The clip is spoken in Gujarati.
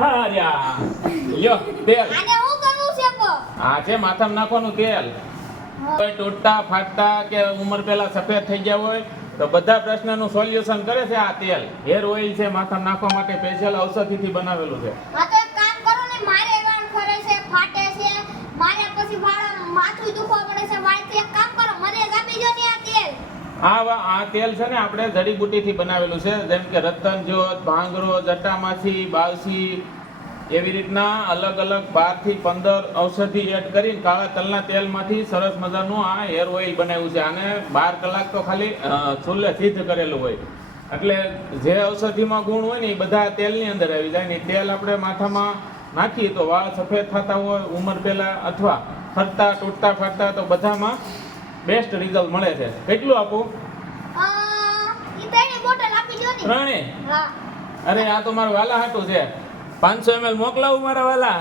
હા ર્યા લ્યો તેલ. આને હું કરવું છે કો આ છે માથામાં નાખવાનું તેલ. કોઈ તૂટતા ફાટતા કે ઉંમર પહેલા સફેદ થઈ ગયા હોય તો બધા પ્રશ્નનું સોલ્યુશન કરે છે આ તેલ. હેર ઓઇલ છે માથામાં નાખવા માટે સ્પેશિયલ ઔષધિથી બનાવેલું છે. હા તો એક કામ કરો ને મારે વાળ ખરે છે ફાટે છે મારે પછી વાળ માથું દુખવા પડે છે વાળથી એક કામ કરો મને જ આપી દો ને આ તેલ આ આ તેલ છે ને આપણે જડીબુટીથી બનાવેલું છે. જેમ કે રતન જ્યોત, ભાંગરો જટામાછી બાવસી એવી રીતના અલગ અલગ બારથી પંદર ઔષધિ એડ કરીને કાળા તલના તેલમાંથી સરસ મજાનું આ હેર ઓઇલ બનાવ્યું છે. આને બાર કલાક તો ખાલી ચૂલે સિદ્ધ કરેલું હોય. એટલે જે ઔષધિમાં ગુણ હોય ને એ બધા તેલની અંદર આવી જાય ને તેલ આપણે માથામાં નાખીએ તો વાળ સફેદ થતા હોય, ઉંમર પહેલાં અથવા ફરતા તૂટતા ફાટતા તો બધામાં બેસ્ટ રિઝલ્ટ મળે છે. કેટલું આપું? ત્રણે અરે આ તો મારા વાલા હાટું છે. પાંચસો એમએલ મોકલાવું મારા વાલા?